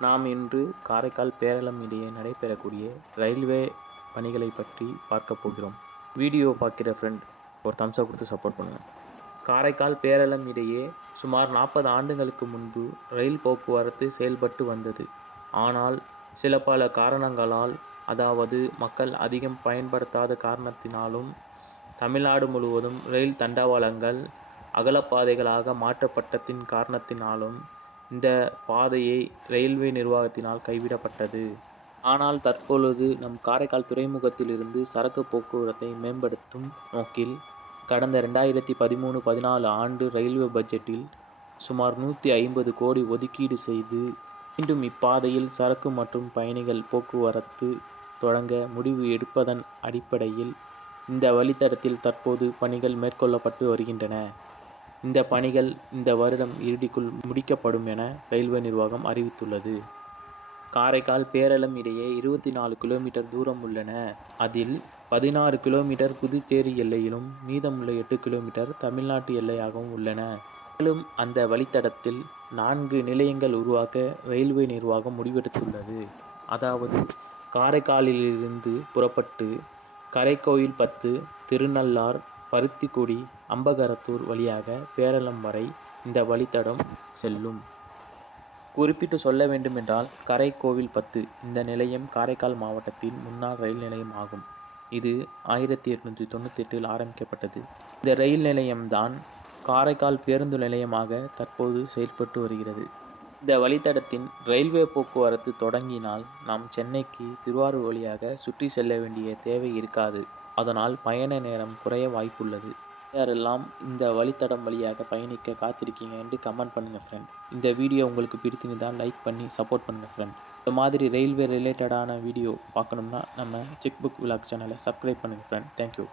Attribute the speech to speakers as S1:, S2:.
S1: நாம் இன்று காரைக்கால் பேரளம் இடையே நடைபெறக்கூடிய ரயில்வே பணிகளை பற்றி பார்க்க போகிறோம். வீடியோ பார்க்கிற ஃப்ரெண்ட் ஒரு தம்ஸை கொடுத்து சப்போர்ட் பண்ணுங்கள் காரைக்கால் பேரளம் இடையே சுமார் நாற்பது ஆண்டுகளுக்கு முன்பு ரயில் போக்குவரத்து செயல்பட்டு வந்தது. ஆனால் சில பல காரணங்களால் அதாவது மக்கள் அதிகம் பயன்படுத்தாத காரணத்தினாலும் தமிழ்நாடு முழுவதும் ரயில் தண்டவாளங்கள் அகலப்பாதைகளாக மாற்றப்பட்டதின் காரணத்தினாலும் இந்த பாதையை ரயில்வே நிர்வாகத்தினால் கைவிடப்பட்டது. ஆனால் தற்பொழுது நம் காரைக்கால் துறைமுகத்திலிருந்து சரக்கு போக்குவரத்தை மேம்படுத்தும் நோக்கில் கடந்த ரெண்டாயிரத்தி பதிமூணு பதினாலு ஆண்டு ரயில்வே பட்ஜெட்டில் சுமார் நூற்றி ஐம்பது கோடி ஒதுக்கீடு செய்து மீண்டும் இப்பாதையில் சரக்கு மற்றும் பயணிகள் போக்குவரத்து தொடங்க முடிவு எடுப்பதன் அடிப்படையில் இந்த வழித்தடத்தில் தற்போது பணிகள் மேற்கொள்ளப்பட்டு வருகின்றன. இந்த பணிகள் இந்த வருடம் இறுதிக்குள் முடிக்கப்படும் என ரயில்வே நிர்வாகம் அறிவித்துள்ளது. காரைக்கால் பேரளம் இடையே இருபத்தி நாலு கிலோமீட்டர் தூரம் உள்ளன. அதில் பதினாறு கிலோமீட்டர் புதுச்சேரி எல்லையிலும் மீதமுள்ள எட்டு கிலோமீட்டர் தமிழ்நாட்டு எல்லையாகவும் உள்ளன. மேலும் அந்த வழித்தடத்தில் நான்கு நிலையங்கள் உருவாக்க ரயில்வே நிர்வாகம் முடிவெடுத்துள்ளது. அதாவது காரைக்காலிலிருந்து புறப்பட்டு கரைக்கோயில் பத்து திருநள்ளார் பருத்திக்குடி அம்பகரத்தூர் வழியாக பேரளம் வரை இந்த வழித்தடம் செல்லும். குறிப்பிட்டு சொல்ல வேண்டுமென்றால் கரைக்கோவில் பத்து. இந்த நிலையம் காரைக்கால் மாவட்டத்தின் முன்னாள் ரயில் நிலையம் ஆகும். இது ஆயிரத்தி எட்நூற்றி தொண்ணூற்றி எட்டில் ஆரம்பிக்கப்பட்டது. இந்த ரயில் நிலையம்தான் காரைக்கால் பேருந்து நிலையமாக தற்போது செயல்பட்டு வருகிறது. இந்த வழித்தடத்தின் ரயில்வே போக்குவரத்து தொடங்கினால் நாம் சென்னைக்கு திருவாரூர் வழியாக சுற்றி செல்ல வேண்டிய தேவை இருக்காது. அதனால் பயண நேரம் குறைய வாய்ப்புள்ளது. யாரெல்லாம் இந்த வழித்தடம் வழியாக பயணிக்க காத்திருக்கீங்க என்று கமெண்ட் பண்ணுங்கள் ஃப்ரெண்ட் இந்த வீடியோ உங்களுக்கு பிடித்திருந்தால் லைக் பண்ணி சப்போர்ட் பண்ணுங்கள் ஃப்ரெண்ட் இந்த மாதிரி ரயில்வே ரிலேட்டடான வீடியோ பார்க்கணும்னா நம்ம செக் புக் விலாக் சேனலை சப்ஸ்கிரைப் பண்ணுங்கள் ஃப்ரெண்ட் தேங்க்யூ